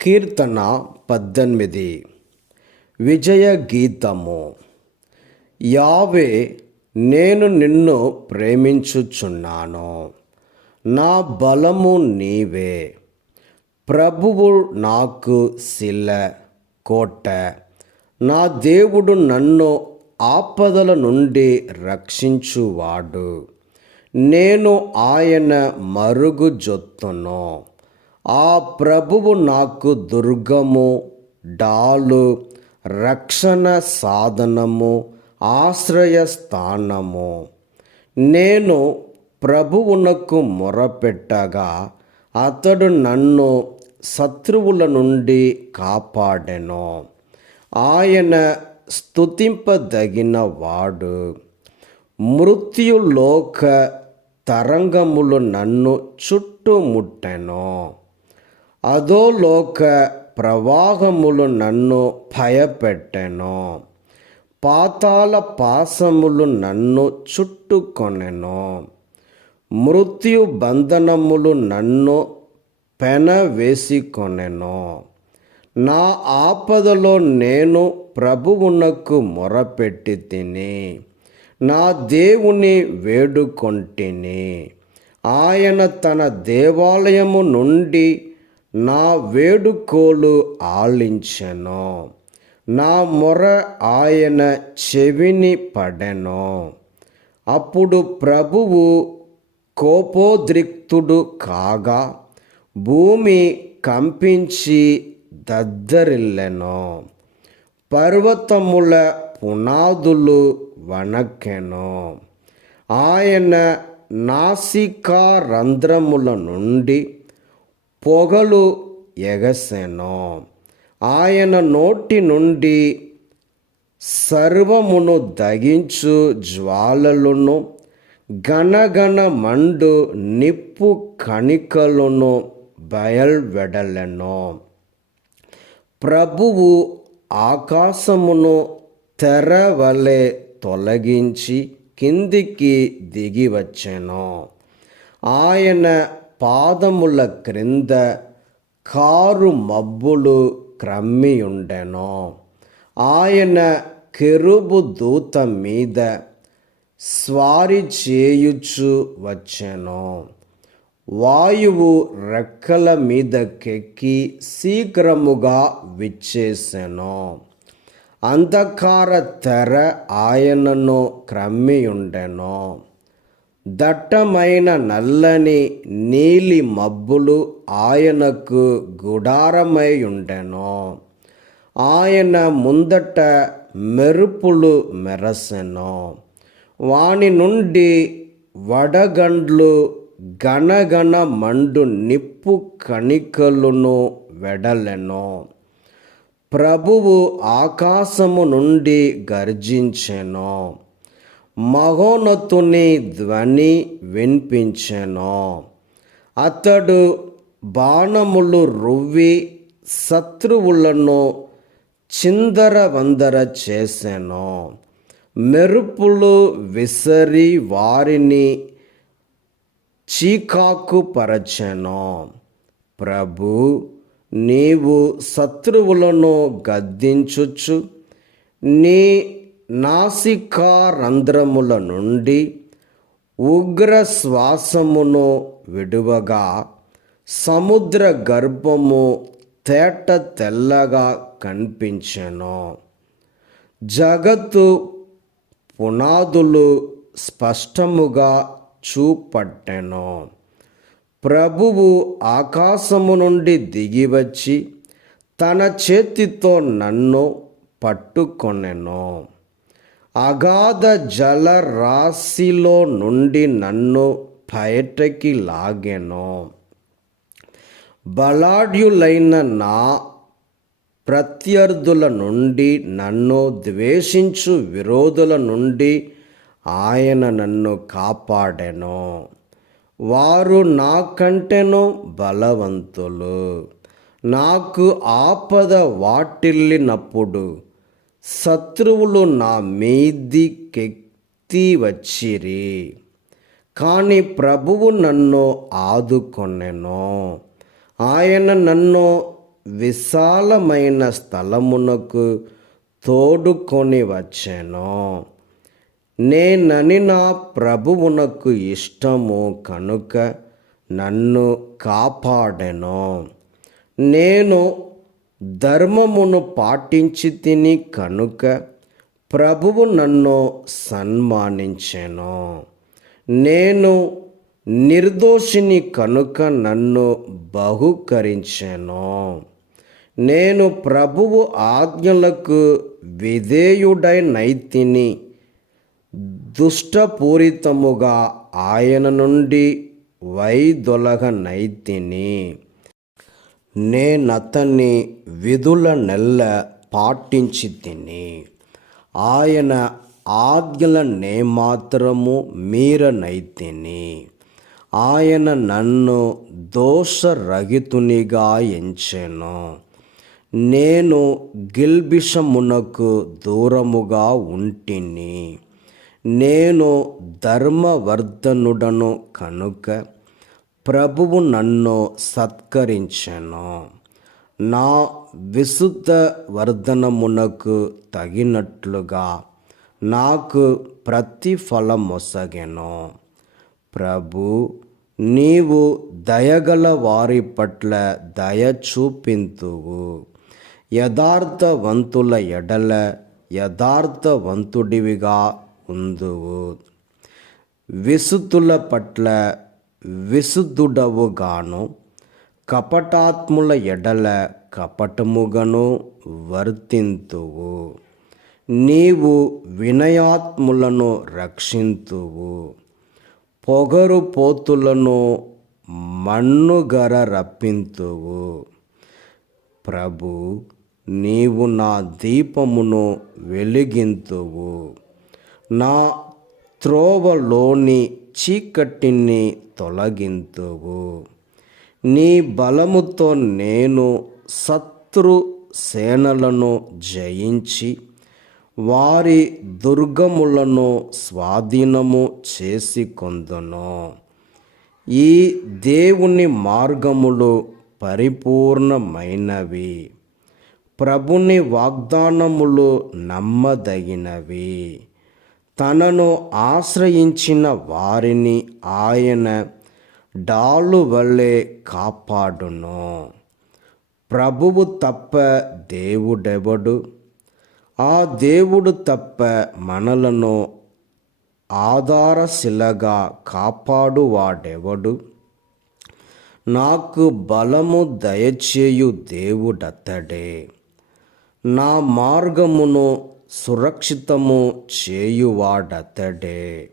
కీర్తన 18. విజయ గీతము. యావే, నేను నిన్ను ప్రేమించుచున్నాను, నా బలము నీవే. ప్రభువు నాకు శిల, కోట, నా దేవుడు నన్ను ఆపదల నుండి రక్షించువాడు. నేను ఆయన మరుగుజొత్తును. ఆ ప్రభువు నాకు దుర్గము, డాలు, రక్షణ సాధనము, ఆశ్రయస్థానము. నేను ప్రభువునకు మొరపెట్టగా అతడు నన్ను శత్రువుల నుండి కాపాడెను. ఆయన స్తుతింపదగిన వాడు. మృత్యులోక తరంగములు నన్ను చుట్టుముట్టెను. అధోలోక ప్రవాహములు నన్ను భయపెట్టెను. పాతాళ పాశములు నన్ను చుట్టుకొనెను. మృత్యు బంధనములు నన్ను పెనవేసికొనెను. నా ఆపదలో నేను ప్రభువునకు మొరపెట్టి తిని, నా దేవుని వేడుకొంటిని. ఆయన తన దేవాలయము నుండి నా వేడుకోలు ఆలించెను. నా మొర ఆయన చెవిని పడెను. అప్పుడు ప్రభువు కోపోద్రిక్తుడు కాగా భూమి కంపించి దద్దరిల్లెను. పర్వతముల పునాదులు వణకెను. ఆయన నాసికా రంధ్రముల నుండి పొగలు ఎగసెను. ఆయన నోటి నుండి సర్వమును దగించు జ్వాలలను, గనగన మండు నిప్పు కణికలను బయల్వెడలెను. ప్రభువు ఆకాశమును తెరవలె తొలగించి కిందికి దిగివచ్చెను. ఆయన పాదముల క్రింద కారు మబ్బులు క్రమ్మియుండెను. ఆయన కెరూబు దూత మీద స్వారీ చేయుచు వచ్చెను. వాయువు రెక్కల మీదకెక్కి శీఘ్రముగా విచ్చేసెను. అంధకార తెర ఆయనను క్రమ్మియుండెను. దట్టమైన నల్లని నీలి మబ్బులు ఆయనకు గుడారమై ఉండెను. ఆయన ముందట మెరుపులు మెరసెను. వాని నుండి వడగండ్లు, గనగన మండు నిప్పు కణికలను వెడలెను. ప్రభువు ఆకాశము నుండి గర్జించెను. మహోన్నతుని ధ్వని వినిపించెను. అతడు బాణములు రువ్వి శత్రువులను చిందరవందర చేసెను. మెరుపులు విసరి వారిని చీకాకు పరచెను. ప్రభు, నీవు శత్రువులను గద్దించుచు నీ నాసికా రంధ్రముల నుండి ఉగ్ర శ్వాసమును విడువగా సముద్ర గర్భము తేట తెల్లగా కనిపించెను. జగత్తు పునాదులు స్పష్టముగా చూపట్టెను. ప్రభువు ఆకాశము నుండి దిగివచ్చి తన చేతితో నన్ను పట్టుకొనెను. అగాధ జలరాశిలో నుండి నన్ను బయటకి లాగెను. బలాఢ్యులైన నా ప్రత్యర్థుల నుండి, నన్ను ద్వేషించు విరోధుల నుండి ఆయన నన్ను కాపాడెను. వారు నాకంటెను బలవంతులు. నాకు ఆపద వాటిల్లినప్పుడు శత్రువులు నా మీదికెత్తి వచ్చిరి. కానీ ప్రభువు నన్ను ఆదుకొనెను. ఆయన నన్ను విశాలమైన స్థలమునకు తోడుకొని వచ్చెను. నేనని నా ప్రభువునకు ఇష్టము కనుక నన్ను కాపాడెను. నేను ధర్మమును పాటించి తిని కనుక ప్రభువు నన్ను సన్మానించెను. నేను నిర్దోషిని కనుక నన్ను బహుకరించెను. నేను ప్రభువు ఆజ్ఞలకు విధేయుడైనైతిని. దుష్టపూరితముగా ఆయన నుండి వైదొలగనైతిని. నేనతని విధుల నెల్ల పాటించి తిని, ఆయన ఆజ్ఞలనేమాత్రము మీరనైతిని. ఆయన నన్ను దోషరహితునిగా ఎంచెను. నేను గిల్బిషమునకు దూరముగా ఉంటిని. నేను ధర్మవర్ధనుడను కనుక ప్రభువు నన్ను సత్కరించెను. నా విశుద్ధ వర్ధనమునకు తగినట్లుగా నాకు ప్రతిఫలమొసగెను. ప్రభు, నీవు దయగల వారి పట్ల దయ చూపింతువు. యథార్థవంతుల ఎడల యథార్థవంతుడివిగా ఉందువు. విశుద్ధుల పట్ల విశుద్ధుడవుగాను, కపటాత్ముల ఎడల కపటముగాను వర్తింతువు. నీవు వినయాత్ములను రక్షింతువు. పొగరు పోతులను మన్నుగర రప్పింతువు. ప్రభు, నీవు నా దీపమును వెలిగింతువు. నా త్రోవలోని చీకటిని తొలగింతువు. నీ బలముతో నేను శత్రు సేనలను జయించి వారి దుర్గములను స్వాధీనము చేసుకొందును. ఈ దేవుని మార్గములు పరిపూర్ణమైనవి. ప్రభుని వాగ్దానములు నమ్మదగినవి. తనను ఆశ్రయించిన వారిని ఆయన డాలు వలె కాపాడును. ప్రభువు తప్ప దేవుడెవడు? ఆ దేవుడు తప్ప మనలను ఆధారశిలగా కాపాడువాడెవడు? నాకు బలము దయచేయు దేవుడతడే. నా మార్గమును సురక్షితము చేయువాడతడే.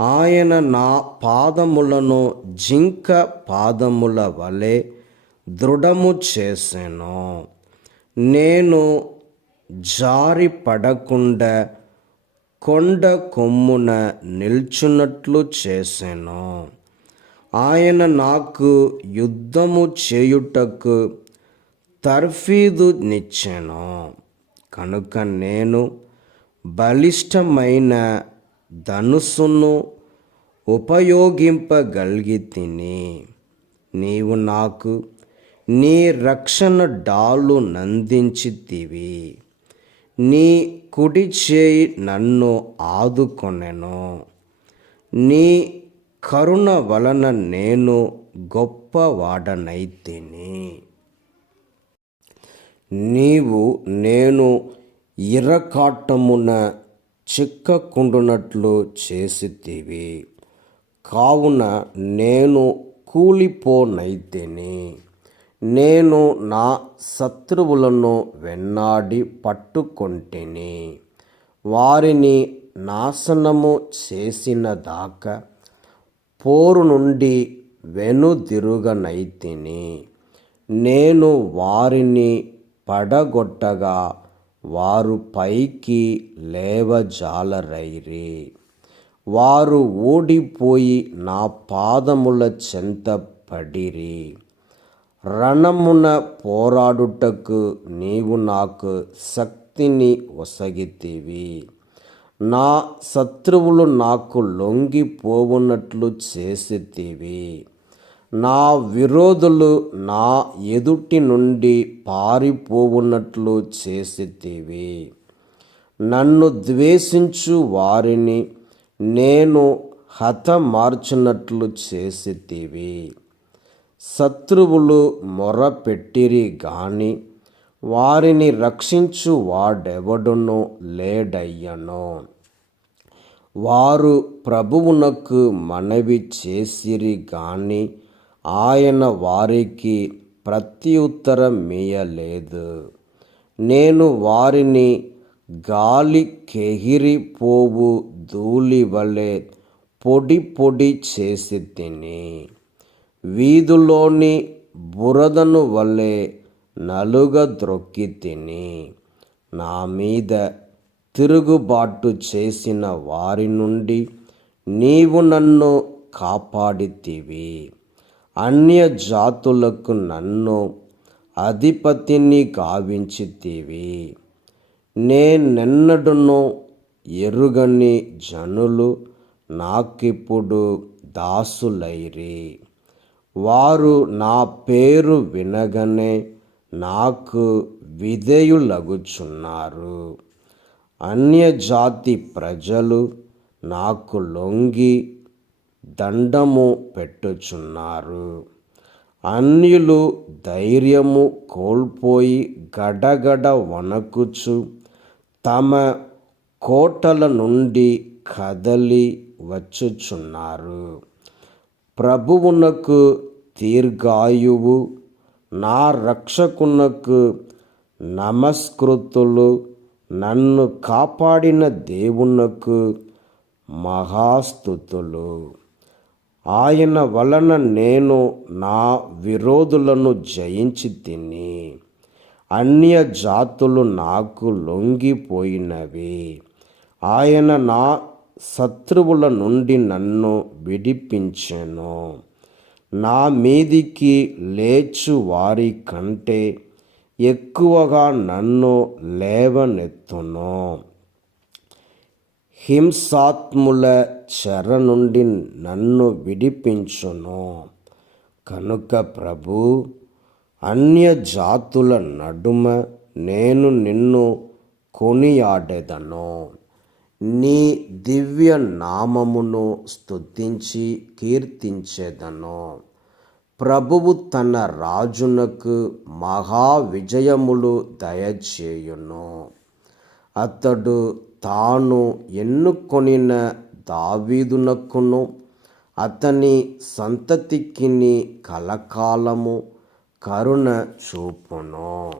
ఆయన నా పాదములను జింక పాదముల వలె దృఢము చేసెను. నేను జారి పడకుండా కొండ కొమ్మున నిల్చున్నట్లు చేసెను. ఆయన నాకు యుద్ధము చేయుటకు తర్ఫీదు నిచ్చెను. కనుక నేను బలిష్టమైన ధనుస్సును ఉపయోగింపగలిగితిని. నీవు నాకు నీ రక్షణ డాలు నందించితివి. నీ కుడి చేయి నన్ను ఆదుకొనెను. నీ కరుణ వలన నేను గొప్పవాడనైతిని. నీవు నేను ఇరకాటమున చిక్కకుండునట్లు చేసితివి. కావున నేను కూలిపోనైతిని. నేను నా శత్రువులను వెన్నాడి పట్టుకొంటిని. వారిని నాశనము చేసిన దాకా పోరు నుండి వెనుదిరుగనైతిని. నేను వారిని పడగొట్టగా వారు పైకి లేవజాలరైరి. వారు ఓడిపోయి నా పాదముల చెంత పడిరి. రణమున పోరాడుటకు నీవు నాకు శక్తిని ఒసగితివి. నా శత్రువులు నాకు లొంగిపోవునట్లు చేసితివి. నా విరోధులు నా ఎదుటి నుండి పారిపోవున్నట్లు చేసితివి. నన్ను ద్వేషించు వారిని నేను హతమార్చినట్లు చేసితివి. శత్రువులు మొరపెట్టిరి గాని వారిని రక్షించు వాడెవడునూ లేడయ్యను. వారు ప్రభువునకు మనవి చేసిరి గాని ఆయన వారికి ప్రత్యుత్తరమియ్యలేదు. నేను వారిని గాలికెగిరిపోవు ధూళివలె పొడి పొడి చేసితిని. వీధిలోని బురదను వలె నలుగద్రొక్కితిని. నా మీద తిరుగుబాటు చేసిన వారి నుండి నీవు నన్ను కాపాడితివి. అన్యజాతులకు నన్ను అధిపతిని గావించితివి. నేనెన్నడూనూ ఎరుగని జనులు నాకిప్పుడు దాసులైరి. వారు నా పేరు వినగనే నాకు విధేయులగుచున్నారు. అన్యజాతి ప్రజలు నాకు లొంగి దండము పెట్టుచున్నారు. అన్యులు ధైర్యము కోల్పోయి గడగడ వణకుచు తమ కోటల నుండి కదలి వచ్చుచున్నారు. ప్రభువునకు దీర్ఘాయువు, నా రక్షకునకు నమస్కృతులు. నన్ను కాపాడిన దేవునకు మహాస్తుతులు. ఆయన వలన నేను నా విరోధులను జయించితిని. అన్యజాతులు నాకు లొంగిపోయినవి. ఆయన నా శత్రువుల నుండి నన్ను విడిపించెను. నా మీదికి లేచు వారి కంటే ఎక్కువగా నన్ను లేవనెత్తును. హింసాత్ముల చెర నుండి నన్ను విడిపించును. కనుక ప్రభూ, అన్యజాతుల నడుమ నేను నిన్ను కొనియాడెదను. నీ దివ్య నామమును స్తుతించి కీర్తించెదను. ప్రభువు తన రాజునకు మహా విజయములు దయచేయును. అతడు తాను ఎన్నుకొనిన దావీదునకును అతని సంతతికిని కలకాలము కరుణ చూపును.